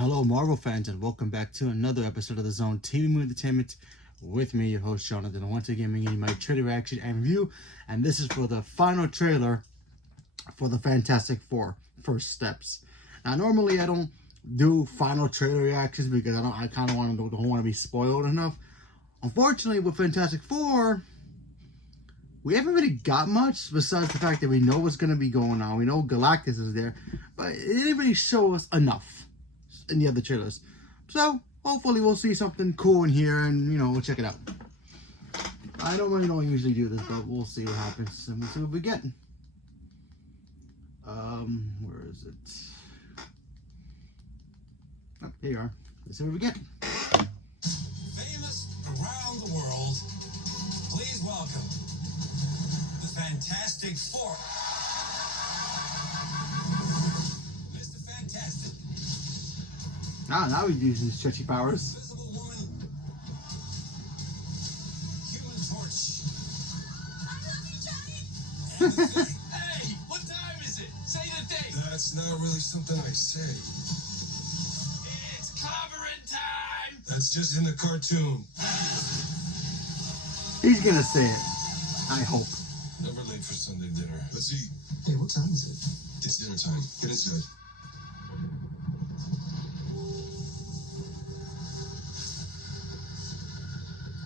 Hello, Marvel fans, and welcome back to another episode of the Zone TV Movie Entertainment with me, your host, Jonathan. Once again, bringing you my trailer reaction and review, and this is for the final trailer for the Fantastic Four: First Steps. Now, normally I don't do final trailer reactions because I kind of don't want to be spoiled enough. Unfortunately, with Fantastic Four, we haven't really got much besides the fact that we know what's going to be going on. We know Galactus is there, but it didn't really show us enough in the other trailers. So hopefully we'll see something cool in here and we'll check it out. I don't usually do this, but we'll see what happens and we'll see what we get. Where is it? Oh, here you are. Let's see what we get. Famous around the world, please welcome the Fantastic Four. Mr. Fantastic. Now he's using stretchy powers. Invisible Woman. Human Torch. And the Thing. Hey, what time is it? Say the date. That's not really something I say. It's clobbering time. That's just in the cartoon. He's gonna say it. I hope. Never late for Sunday dinner. Let's eat. Hey, what time is it? It's dinner time. Get inside.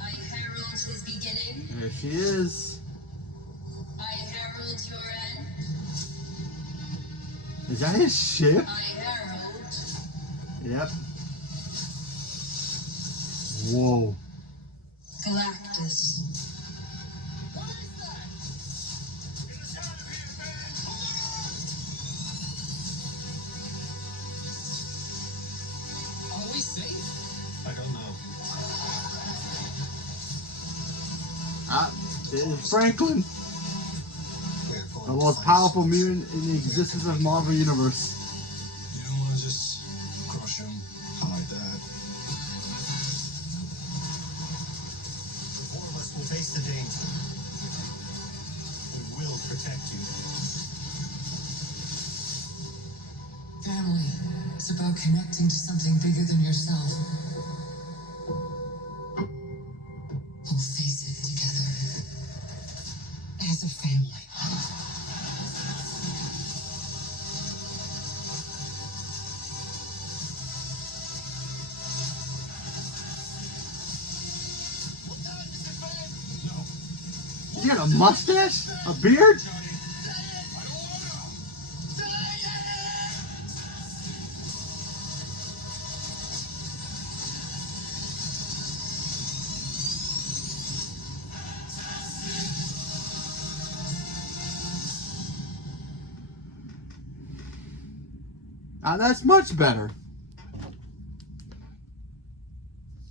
I herald his beginning. There she is. I herald your end. Is that his ship? I herald. Yep. Whoa. Galactus. What is that? Get us out of here, man. Are we safe? I don't know. There's Franklin, the most powerful mutant in the existence of Marvel Universe. You don't want to just crush him like that. The four of us will face the danger. We will protect you. Family is about connecting to something bigger than yourself. We'll face it together. As a family. What time is it, man? No. He got a mustache? A beard? Say it! I don't wanna. Say it! That's much better.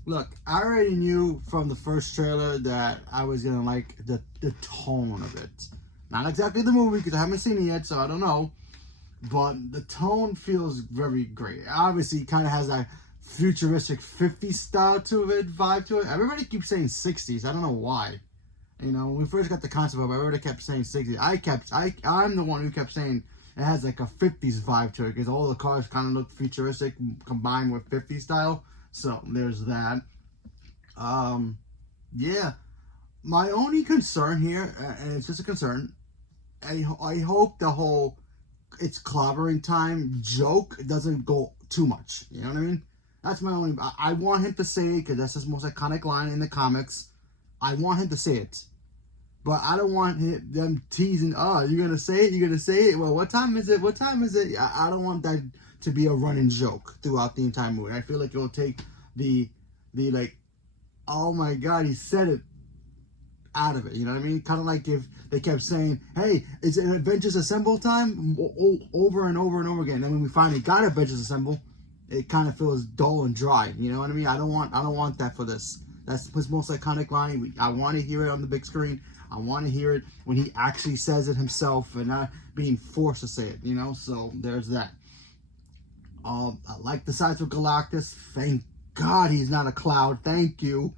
Look, I already knew from the first trailer that I was gonna like the tone of it. Not exactly the movie because I haven't seen it yet, so I don't know. But the tone feels very great. Obviously, it kind of has that futuristic 50s style to it, vibe to it. Everybody keeps saying 60s. I don't know why. When we first got the concept of it, everybody kept saying 60s. I'm the one who kept saying it has like a 50s vibe to it because all the cars kind of look futuristic combined with 50s style. So there's that. Yeah. My only concern here, and it's just a concern, I hope the whole it's clobbering time joke doesn't go too much. You know what I mean? That's my only. I want him to say it because that's his most iconic line in the comics. I want him to say it. But I don't want them teasing, oh, you're going to say it? You're going to say it? Well, what time is it? What time is it? I don't want that to be a running joke throughout the entire movie. I feel like it'll take the like, oh my God, he said it out of it. You know what I mean? Kind of like if they kept saying, hey, is it Avengers Assemble time? Over and over and over again. And then when we finally got Avengers Assemble, it kind of feels dull and dry. You know what I mean? I don't want that for this. That's his most iconic line. I want to hear it on the big screen. I want to hear it when he actually says it himself and not being forced to say it, So there's that. I like the sides of Galactus. Thank God he's not a cloud. Thank you.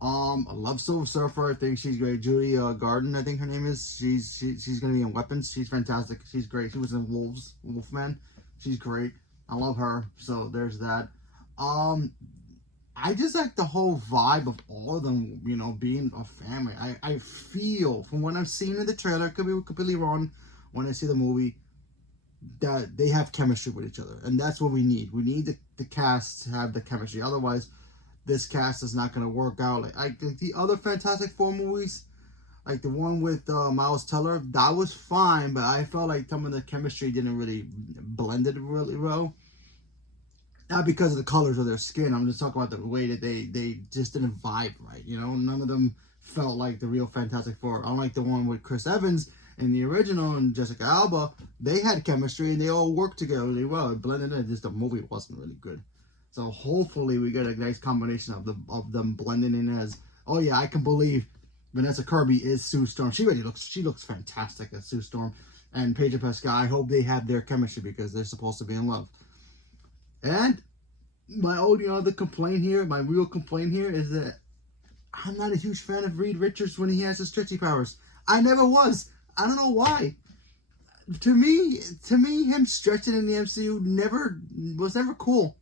I love Silver Surfer. I think she's great. Judy Garden, I think her name is. She's gonna be in Weapons. She's fantastic. She's great. She was in Wolfman. She's great. I love her. So there's that. I just like the whole vibe of all of them, you know, being a family. I feel, from what I've seen in the trailer, could be completely wrong when I see the movie, that they have chemistry with each other. And that's what we need. We need the cast to have the chemistry. Otherwise, this cast is not going to work out. Like the other Fantastic Four movies, like the one with Miles Teller, that was fine, but I felt like some of the chemistry didn't really blend it really well. Not because of the colors of their skin. I'm just talking about the way that they just didn't vibe right. You know, none of them felt like the real Fantastic Four. Unlike the one with Chris Evans in the original and Jessica Alba, they had chemistry and they all worked together really well. It blended in. Just the movie wasn't really good. So hopefully we get a nice combination of them blending in as, oh yeah, I can believe Vanessa Kirby is Sue Storm. She looks fantastic as Sue Storm. And Pedro Pascal, I hope they have their chemistry because they're supposed to be in love. And my only other complaint here, my real complaint here, is that I'm not a huge fan of Reed Richards when he has his stretchy powers. I never was. I don't know why. To me, him stretching in the MCU was never cool.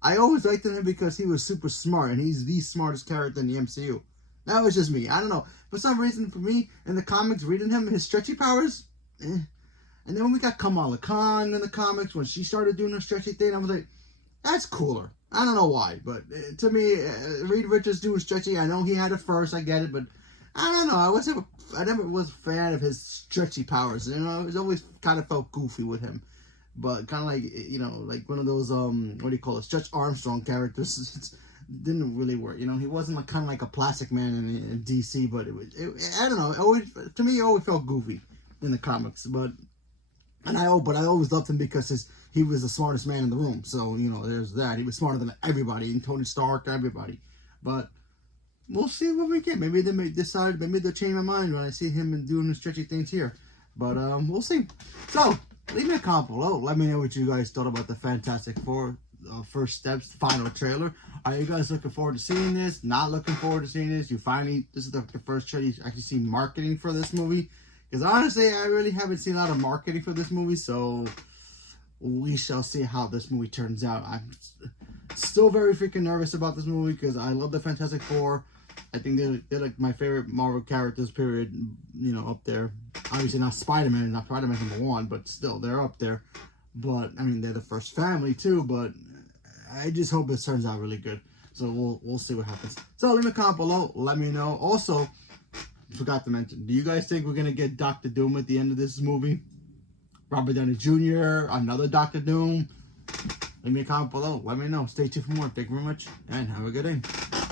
I always liked him because he was super smart, and he's the smartest character in the MCU. That was just me. I don't know. For some reason, for me, in the comics, reading him, his stretchy powers, And then when we got Kamala Khan in the comics, when she started doing her stretchy thing, I was like, that's cooler. I don't know why, but to me, Reed Richards doing stretchy, I know he had it first, I get it, but I don't know. I never was a fan of his stretchy powers. You know, it was always kind of felt goofy with him. But kind of like, you know, like one of those, what do you call it, Stretch Armstrong characters. It didn't really work. You know, he wasn't like, kind of like a plastic man in DC, but I don't know. To me, it always felt goofy in the comics. But I always loved him because he was the smartest man in the room. So, you know, there's that. He was smarter than everybody, and Tony Stark, everybody. But we'll see what we get. Maybe they may decide, maybe they'll change my mind when I see him and doing the stretchy things here. But we'll see. So, leave me a comment below. Let me know what you guys thought about the Fantastic Four First Steps final trailer. Are you guys looking forward to seeing this? Not looking forward to seeing this? This is the first trailer you actually see marketing for this movie? Because honestly, I really haven't seen a lot of marketing for this movie, so we shall see how this movie turns out. I'm still very freaking nervous about this movie because I love the Fantastic Four. I think they're like my favorite Marvel characters, period, you know, up there. Obviously not Spider-Man, not Spider-Man #1, but still, they're up there. But, I mean, they're the first family, too, but I just hope this turns out really good. So we'll see what happens. So leave me a comment below. Let me know. Also, forgot to mention, do you guys think we're going to get Doctor Doom at the end of this movie? Robert Downey Jr., another Doctor Doom? Leave me a comment below. Let me know. Stay tuned for more. Thank you very much, and have a good day.